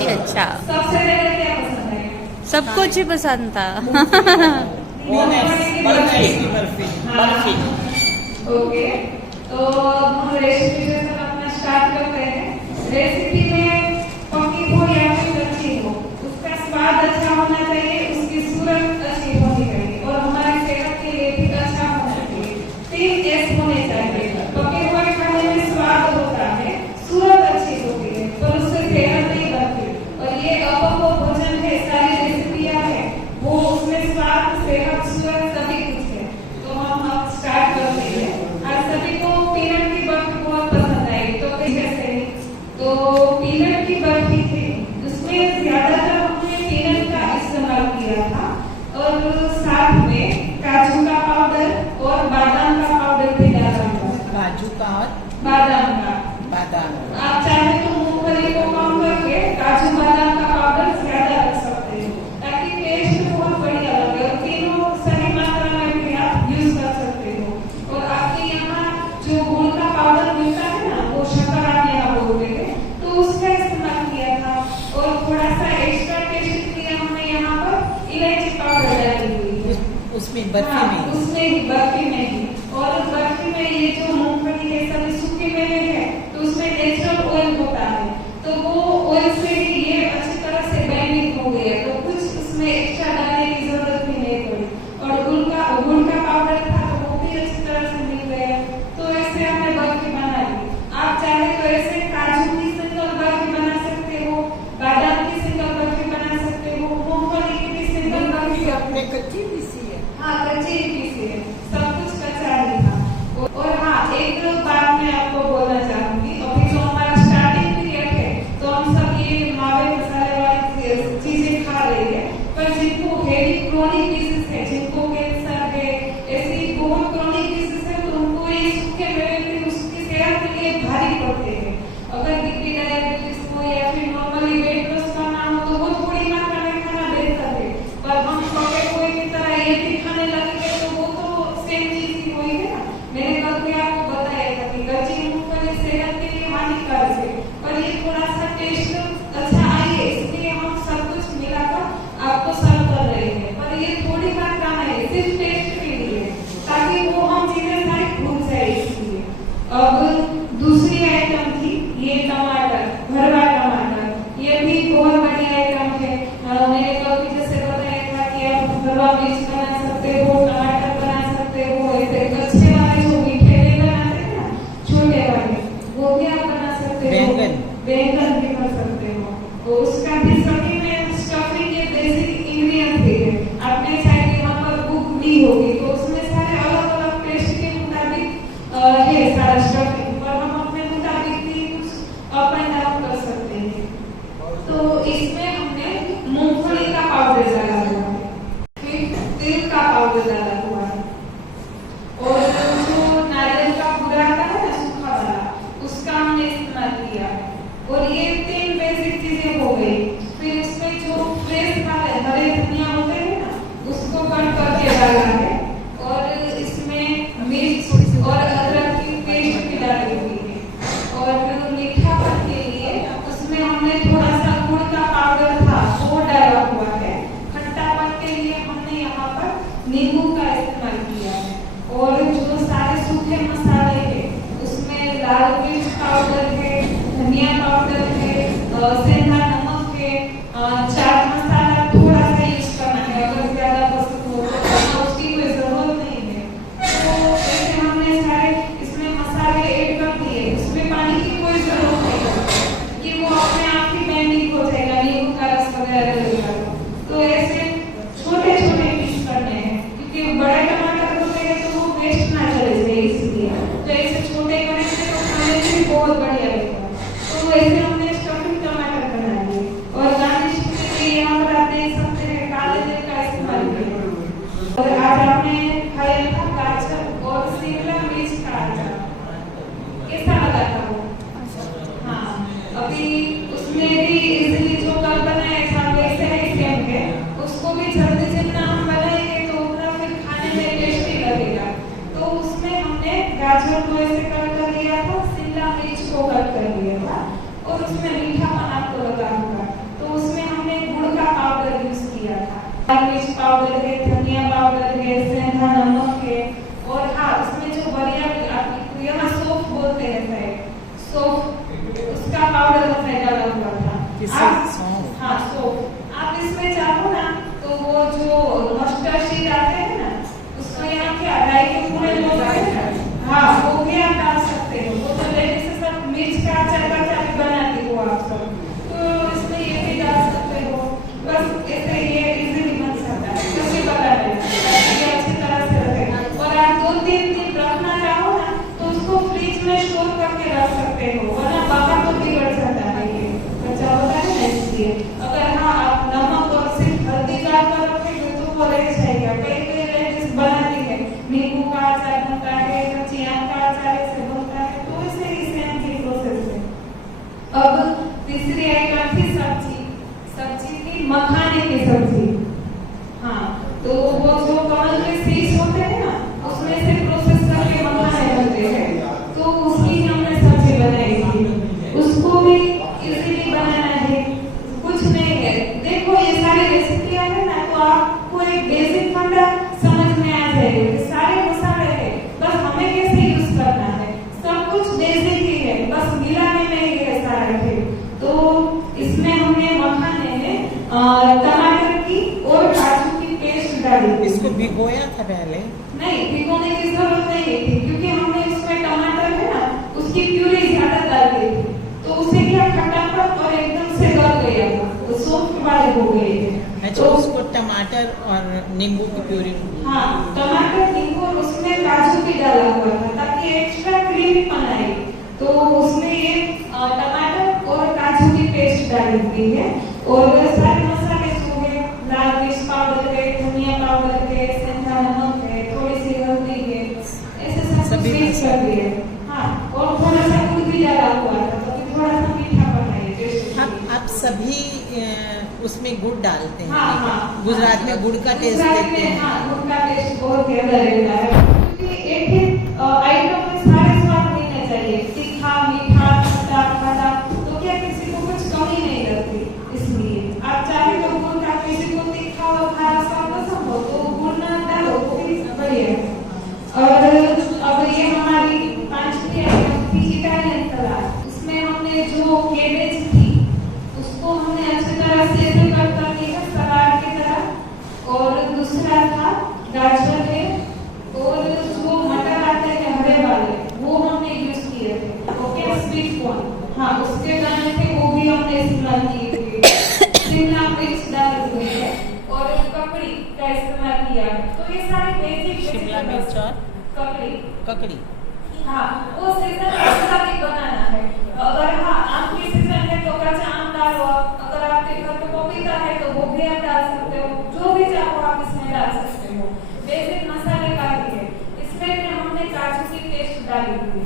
बहुत ही अच्छा। सबसे पहले क्या पसंद है? सब कुछ ही पसंद था। बर्फी। ओके, तो हम रेसिपी से अपना स्टार्ट करते हैं। रेसिपी में पकी हो या फिर कच्ची हो, उसका स्वाद अच्छा होना चाहिए, उसकी सूरत अच्छी होनी चाहिए और हमारी सेहत के लिए भी अच्छा होना चाहिए। 3 एस होने चाहिए। पके हुए खाने में स्वाद होता है, सूरत अच्छी होती है, पर उससे सेहत नहीं बनती। और ये अपको भोजन है, सारी रेसिपियां है, वो उसमें स्वाद, सेहत, सूरत सभी कुछ है। तो हम अब स्टार्ट करते हैं। आज सभी को पीनट की बर्फी बहुत पसंद आई, तो कैसे? तो पीनट की बर्फी थी, उसमें ज्यादातर हमने पीनट का इस्तेमाल किया था और साथ में काजू का पाउडर और बादाम का पाउडर भी डाला हुआ। काजू का और बादाम का। बादाम। आप चाहे तो मूंगफली को कम करके काजू बादाम का पाउडर ज्यादा रख सकते हो, ताकि टेस्ट बहुत बढ़िया लगे और तीनों सही मात्रा में भी आप यूज कर सकते हो। और आपके यहाँ जो गुड़ का पाउडर मिलता है ना, वो शक्कर आप यहाँ बोलते हैं, तो उसका इस्तेमाल किया था। और थोड़ा सा एक्स्ट्रा टेस्ट के लिए हमने यहाँ पर इलायची पाउडर डाली हुई है उसमें बर्फी में। उसमें ही बर्फी में ही। और बर्फी में ये जो मूंगफली है, सभी सूखे मेवे है, तो उसमें नेचुरल ऑयल होता है, तो वो ऑयल से ही ये अच्छी तरह से बाइंडिंग हो गई है, तो कुछ उसमें एक्स्ट्रा डालने की जरूरत भी नहीं पड़ी। और गुड़ का पाउडर था, तो वो भी अच्छी तरह से मिल गया। तो ऐसे हमने बर्फी बना ली। आप चाहे तो ऐसे काजू की सिंगल बर्फी बना सकते हो, बादाम की सिंगल बर्फी बना सकते हो, मूंगफली की भी सिंगल बर्फी। अपने कच्ची पीसी है। हाँ, कच्ची ही पीसी है, सब कुछ कच्चा ही था। और हाँ, एक बात मैं आपको बोलना चाहूंगी, अभी जो हमारा स्टार्टिंग पीरियड है, तो हम सब ये मावे मसाले वाली चीजें खा रहे हैं, पर जिनको हेवी क्रोनिक डिजीज है, जिनको कैंसर है, ऐसी बहुत क्रोनिक डिजीज है, तो उनको ये सूखे मेवे उसकी सेहत के लिए भारी पड़ते हैं। अगर बीपी डायबिटीज हो या फिर नॉर्मली वेट लॉस करना हो, तो वो थोड़ी मात्रा में खाना बेहतर है। पर हम पके हुए की तरह ये भी खाने लगेंगे, तो वो तो सेम चीज ही हुई है ना। मैंने कल भी आपको बताया था कि कच्ची मूंगफली सेहत के लिए हानिकारक है, पर ये थोड़ा सा टेस्ट अच्छा आई है, इसलिए हम सब कुछ मिलाकर आपको सर्व कर रहे हैं। पर ये थोड़ी मात्रा में है, सिर्फ टेस्ट के लिए, ताकि वो हम चीजें सारी भूल जाए, इसलिए। अब दूसरी आइटम थी ये टमाटर, भरवा टमाटर। ये भी बहुत बढ़िया आइटम है। मैंने कल भी जैसे बताया था कि आप भरवा मिर्च बना सकते हो, टमाटर बना सकते हो, ऐसे कच्चे वाले जो मीठे बैंगन आते हैं ना, छोटे वाले, वो भी आप बना सकते हो। बैंगन भी कर सकते हो। तो उसका भी सभी में स्टफिंग ये बेसिक इंग्रेडिएंट है। आपने चाहे यहाँ पर बुक ली होगी, तो उसमें सारे अलग अलग टेस्ट के मुताबिक है सारा स्टफिंग, पर हम अपने मुताबिक भी कुछ अप एंड डाउन कर सकते हैं। तो इसमें हमने मूंगफली का पाउडर डाला हुआ है, फिर तिल का पाउडर डाला हुआ है, और जो नारियल का पूरा आता है ना, सूखा वाला, उसका हमने इस्तेमाल किया। और ये 3 बेसिक चीजें हो गई। फिर उसमें जो फ्रेश वाले हरे धनिया होते हैं ना, उसको कट करके डाला है, और इसमें मिर्च और अदरक की पेस्ट भी डाली हुई है। और मीठापन के लिए उसमें हमने थोड़ा सा गुड़ का पाउडर था, वो डाला हुआ है। खट्टापन के लिए हमने यहाँ पर नींबू का इस्तेमाल किया है। और जो सारे सूखे मसाले हैं, उसमें लाल मिर्च पाउडर है, धनिया पाउडर है, सेंधा नमक है, चाट मसाला थोड़ा सा यूज करना है, अगर ज्यादा पसंद हो तो उसकी कोई जरूरत नहीं है। तो ऐसे हमने सारे इसमें मसाले ऐड कर दिए, उसमें पानी की कोई जरूरत नहीं है, कि वो अपने आप ही बाइंडिंग हो जाएगा, नींबू का रस वगैरह लगेगा। तो ऐसे छोटे छोटे पीस करने हैं, क्योंकि बड़े टमाटर होते हैं तो वो वेस्ट ना चले जाए, इसलिए तो ऐसे छोटे करेंगे तो खाने में बहुत बढ़िया लगेगा। तो ऐसे हमने स्टफिंग टमाटर बना लिए। और गार्निश के लिए यहाँ पर आप देख सकते हैं काले तिल का इस्तेमाल किया। और आज आपने खाया था गाजर और शिमला मिर्च का अचार, कैसा लगा था वो? हाँ, अभी उसमें भी इजीली जो कल बनाया था वैसे ही सेम है, उसको भी जल्दी जितना हम बनाएंगे तो उतना फिर खाने में टेस्टी लगेगा। तो उसमें हमने गाजर को ऐसे कट कर लिया था, शिमला मिर्च को कट कर लिया था, और उसमें मीठापन आपको लगा होगा, किसी सौंफ। हाँ सौंफ आप इसमें चाहो ना तो वो जो मस्टर्ड सीड आते हैं ना उसको यहाँ क्या राई के पूरे लोग हैं ना हाँ वो भी आप डाल सकते हो वो तो लेडी से सब मिर्च का अचार बनाती हो आप सब तो इसमें ये भी डाल सकते हो बस ऐसे ये इजीली बन सकता है क्योंकि पता है ये अच्छी तरह से रखे और आप 2-3 दिन रखना चाहो ना तो उसको फ्रिज में स्टोर करके रख सकते हो वरना बाहर तो बिगड़ जाता है ये बचा होता है ना इसलिए अगर हाँ आप नमक और सिर्फ हल्दी डालकर रखेंगे तो वो रह जाएगा कई लेडीज बनाती है नींबू का अचार बनता है कच्ची आम का अचार ऐसे बनता है तो इसे ही सेम ही प्रोसेस है अब तीसरी आइटम थी सब्जी की मखाने की सब्जी हाँ तो वो जो कमल के सीड्स होते हैं ना उसमें से प्रोसेस करके मखाने बनते हैं तो उसकी हमने सब्जी बनाई थी उसको भी इजीली बनाना है कुछ नहीं है देखो ये सारी रेसिपियां है ना तो आपको एक बेसिक फंडा समझ में आ जाएगा कि सारे मसाले हैं बस हमें कैसे यूज करना है सब कुछ बेसिक ही है बस मिलाने में ही है सारा खेल तो इसमें हमने मखाने में टमाटर की और काजू की पेस्ट डाली इसको भिगोया था पहले नहीं भिगोने की जरूरत नहीं थी क्योंकि हमने इसमें टमाटर है ना उसकी प्यूरी ज्यादा डाल दी थी तो उससे क्या खट्टापन और एकदम से गल गया था वो सॉफ्ट वाले हो गए थे अच्छा तो उसको टमाटर और नींबू की प्यूरी हाँ टमाटर नींबू और उसमें काजू भी डाला हुआ था ताकि एक्स्ट्रा क्रीमी बनाए तो उसमें ये टमाटर और काजू की पेस्ट डाली हुई है और सारे मसाले जो है लाल मिर्च पाउडर है धनिया पाउडर है सेंधा नमक है थोड़ी सी हल्दी है ऐसे सब सभी मिक्स कर दिए हाँ और थोड़ा सा गुड़ भी डाला हुआ था तो थोड़ा सा मीठा बनाइए टेस्ट आप सभी उसमें गुड़ डालते हैं हाँ, हाँ, गुजरात में गुड़ का टेस्ट देते हैं हाँ गुड़ का टेस्ट बहुत ज्यादा रहता है क्योंकि एक ही आइटम में सारे स्वाद मिलने चाहिए तीखा मीठा खट्टा खाटा तो क्या किसी को कुछ कमी नहीं लगती इसलिए आप चाहे तो गुड़ का किसी को तीखा और खारा स्वाद पसंद हो तो गुड़ ना डालो तो भी बढ़िया और अब ये हमारी 5वीं आइटम थी इटालियन सलाद इसमें हमने जो कैबेज थी उसको हमने अच्छी तरह से कट कर लिया सलाद की तरह और दूसरा था गाजर है और जो मटर आते हैं हरे वाले वो हमने यूज किए थे ओके स्वीट कॉर्न हाँ उसके दाने थे वो भी हमने इस्तेमाल किए थे शिमला मिर्च डाले हुए हैं और ककड़ी का इस्तेमाल किया है तो ये सारे बेसिक शिमला मिर्च और ककड़ी हाँ वो सीजन अनुसार ही बनाना है अगर हाँ आम की सीजन है तो कच्चा आम डालो अगर आपके घर पे पपीता है तो वो भी आप डाल सकते हो जो भी चाहो आप इसमें डाल सकते हो बेसिक मसाले का ही है इसमें हमने काजू की पेस्ट डाली हुई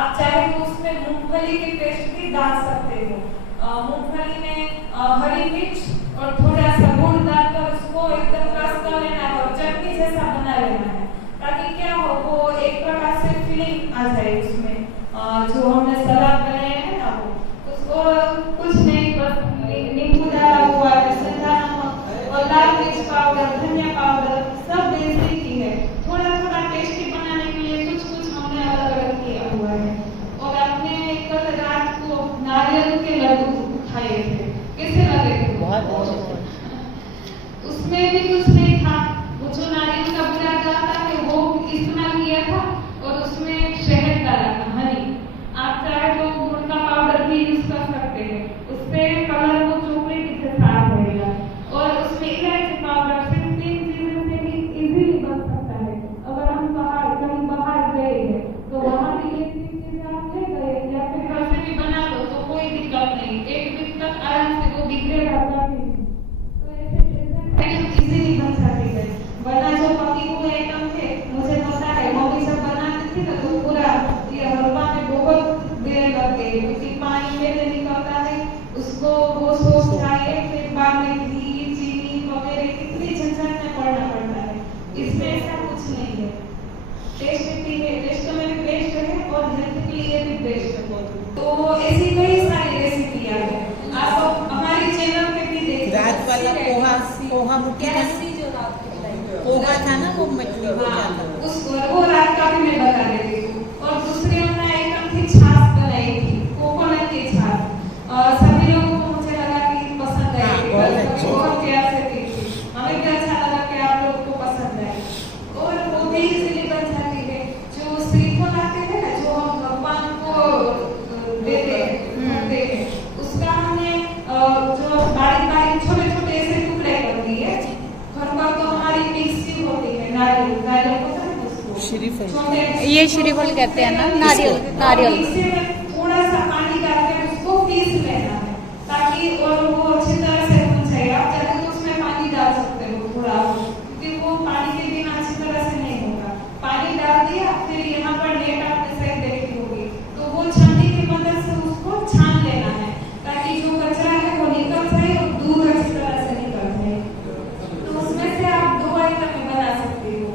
आप चाहे तो उसमें मूंगफली की पेस्ट भी डाल सकते हो मूंगफली में हरी मिर्च और थोड़ा सा गुड़ डालकर उसको एकदम क्रश कर लेना है और चटनी जैसा बना लेना है ताकि क्या हो वो एक प्रकार से फीलिंग आ जाए उसमें जो हमने सलाद बनाया है ना वो उसको कुछ नहीं बस नींबू डाला हुआ है सेंधा नमक और लाल मिर्च पाउडर धनिया पाउडर सब बेसिक ही है थोड़ा थोड़ा टेस्टी बनाने के लिए कुछ कुछ हमने अलग अलग किया हुआ है और आपने कल रात को नारियल के लड्डू खाए थे कैसे लगे थे बहुत अच्छे उसमें भी कुछ नहीं था वो जो नारियल का बुरा डालता है वो इस्तेमाल किया था और उसमें शहद डाला था हनी आप चाहे ये श्रीफल कहते हैं ना, नारियल नारियल। इसे थोड़ा सा पानी डाल के उसको पीस लेना है ताकि और वो अच्छी तरह से भुन जाएगा। आप चाहे तो उसमें पानी डाल सकते हो थोड़ा, क्योंकि वो पानी के बिना अच्छी तरह से नहीं होगा। पानी डाल दिया, फिर यहाँ पर नेट आपने शायद देखी होगी, तो वो छन्नी की मदद से उसको छान लेना है ताकि जो कचरा है वो निकल जाए और दूध अच्छी तरह से निकल जाए। तो उसमें से आप 2 आइटम बना सकते हो।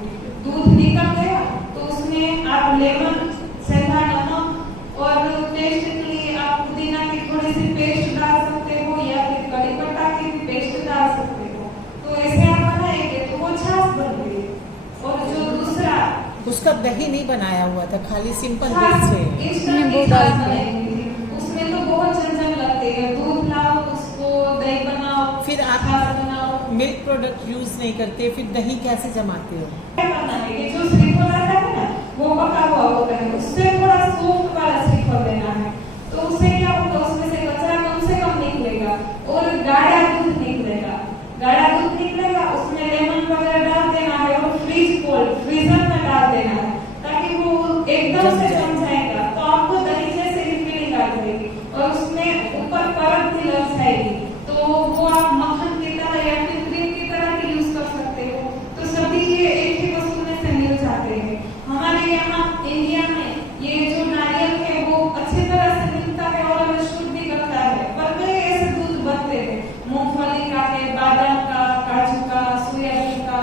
दूध निकल गया तो उसमें आप लेमन, सेंधा नमक और टेस्ट के लिए आप पुदीना की थोड़ी सी पेस्ट डाल सकते हो या फिर कड़ी पत्ता की भी पेस्ट डाल सकते हो। तो ऐसे आप बनाएंगे तो वो छाछ बन गई। और जो दूसरा उसका दही नहीं बनाया हुआ था, खाली सिंपल छाछ दूध से। नींबू डाल के। उसमें तो बहुत झंझट लगते हैं। दूध लाओ, उसको दही बनाओ, फिर आप छाछ बनाओ। मिल्क प्रोडक्ट यूज नहीं करते, फिर दही कैसे जमाते हो? क्या करना है, ये जो श्रीफल आता है ना वो पका हुआ होता है, उससे थोड़ा सॉफ्ट वाला श्रीफल लेना है। तो उससे क्या होगा, उसमें से कचरा कम से कम निकलेगा और गाढ़ा दूध निकलेगा। गाढ़ा दूध निकलेगा, उसमें लेमन वगैरह डाल देना है और फ्रीजर में डाल देना है ताकि वो एकदम से जम जाएगा। तो आपको दही जैसे ही फीलिंग आ जाएगी और उसमें ऊपर परत भी लग जाएगी। तो वो आप मक्खन की तरह या फिर क्रीम की तरह भी यूज कर सकते हो। तो सभी ये एक ही वस्तु में से मिल जाते हैं। हमारे यहाँ इंडिया में ये जो नारियल है वो अच्छी तरह से मिलता है और शुद्ध भी करता है। पर कई ऐसे दूध बनते हैं, मूंगफली का है, बादाम का, काजू का, सोयाबीन का,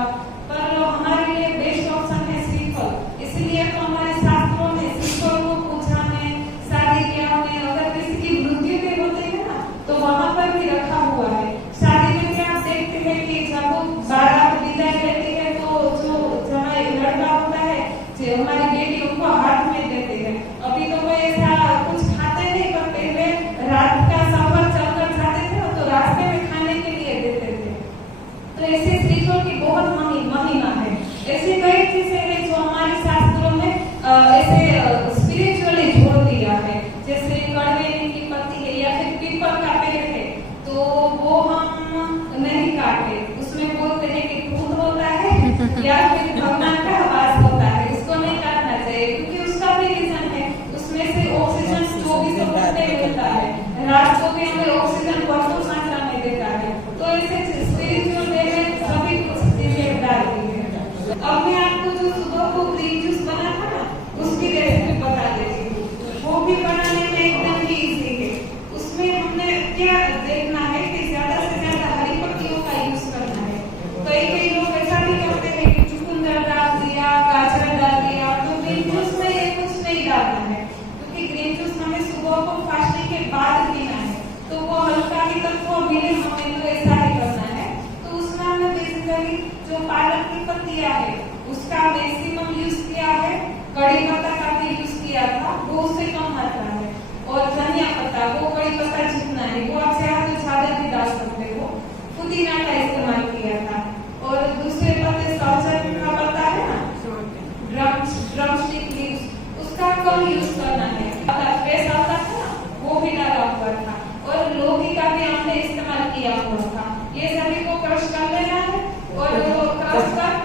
पर हमारे लिए बेस्ट ऑप्शन है श्रीफल। इसलिए तो हमारे शास्त्रों में श्रीफल को पूजा में, शादी ब्याह में, अगर किसी की मृत्यु भी होती है ना तो वहां पर भी रखा हुआ है। शादी में क्या आप देखते हैं कि जब वो बारात विदाई लेती है तो जो जहाँ लड़का होता है, जो हमारी बेटी, उनको हाथ में देते हैं। अभी तो कोई ऐसा कुछ खाते नहीं, पर पहले रात का सफर चलकर जाते थे तो रास्ते में खाने के लिए देते थे। तो ऐसे श्रीफल की बहुत महिमा है। ऐसी कई चीजें हैं जो हमारे शास्त्रों में ऐसे स्पिरिचुअली जोड़ दिया है। जैसे कड़वे नीम की पत्ती है या फिर पीपल का पेड़ है तो वो हम नहीं काटते। उसमें बोलते हैं कि भूत होता है या फिर भगवान का वास होता है, इसको नहीं काटना चाहिए क्योंकि उसका भी रीजन है। उसमें से ऑक्सीजन 24 घंटे मिलता है, रात को भी हमें ऑक्सीजन भरपूर मात्रा में देता है। तो ऐसे स्पिरिचुअल वे में सभी कुछ चीजें डालती है। अब मैं आपको जो सुबह को ग्रीन जूस बना था ना उसकी रेसिपी बता देती हूँ। वो भी बनाने में एकदम ही इजी है। उसमें हमने क्या देखना है कि ज्यादा से ज्यादा हरी पत्तियों का यूज करना है। कई लोग ऐसा भी करते हैं कि चुकंदर डाल दिया, गाजर डाल दिया। तो ग्रीन जूस में ये कुछ नहीं डालना है क्योंकि ग्रीन जूस हमें सुबह को फास्टिंग के बाद पीना है। तो वो हल्का ही तत्व मिले हमें तो ऐसा ही करना है। तो उसमें हमने बेसिकली जो पालक की पत्तियां है उसका मैक्सिमम यूज किया है, कड़ी पत्ता का भी यूज किया था, वो उससे कम मात्रा है, और धनिया पत्ता, वो कड़ी पत्ता जितना है वो आप चाहे तो ज्यादा भी डाल सकते हो। पुदीना का इस्तेमाल किया था और दूसरे पत्ते सहजन का पत्ता है ना, ड्रमस्टिक लीव्स, उसका कम यूज करना है। फ्रेश आता था ना वो भी डाला हुआ था और लौकी का भी हमने इस्तेमाल किया हुआ था। ये सभी को क्रश कर लेना है और क्रश कर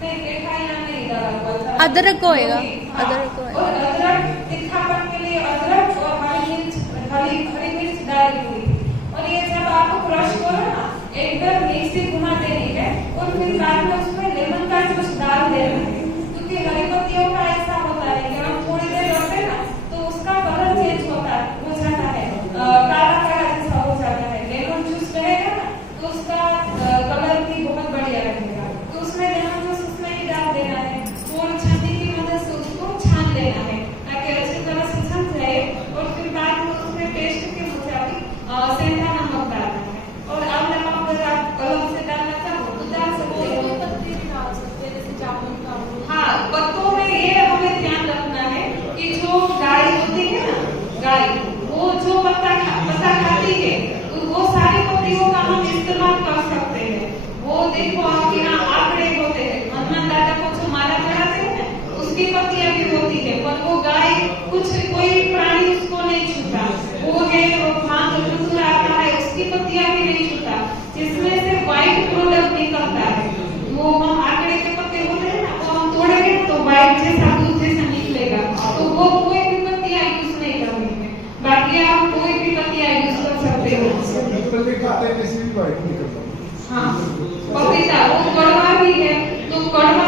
नहीं पेठा यहाँ नहीं डाला हुआ था, अदरक होएगा, हाँ। अदरक होएगा। और अदरक तीखापन के लिए अदरक और हरी मिर्च डाली हुई थी। और ये जब आपको क्रश करो ना एकदम मिक्सी घुमा देनी है और फिर बाद में उसमें लेमन का जूस डाल देना है क्योंकि हरी पत्तियों का ऐसा होता है कि हम थोड़ी देर रखते ना तो उसका कलर चेंज हो जाता है, काला काला जैसा हो जाता है। लेमन जूस रहेगा ना तो उसका कलर भी बहुत बढ़िया रहेगा। तो उसमें लेमन जूस उसमें ही डाल देना है और छन्नी की मदद से उसको छान लेना तो वो कोई भी पत्तियां यूज नहीं करनी है। बाकी आप कोई भी पत्तियां यूज कर सकते हो। हाँ, पपीता वो कड़वा भी है तो कड़वा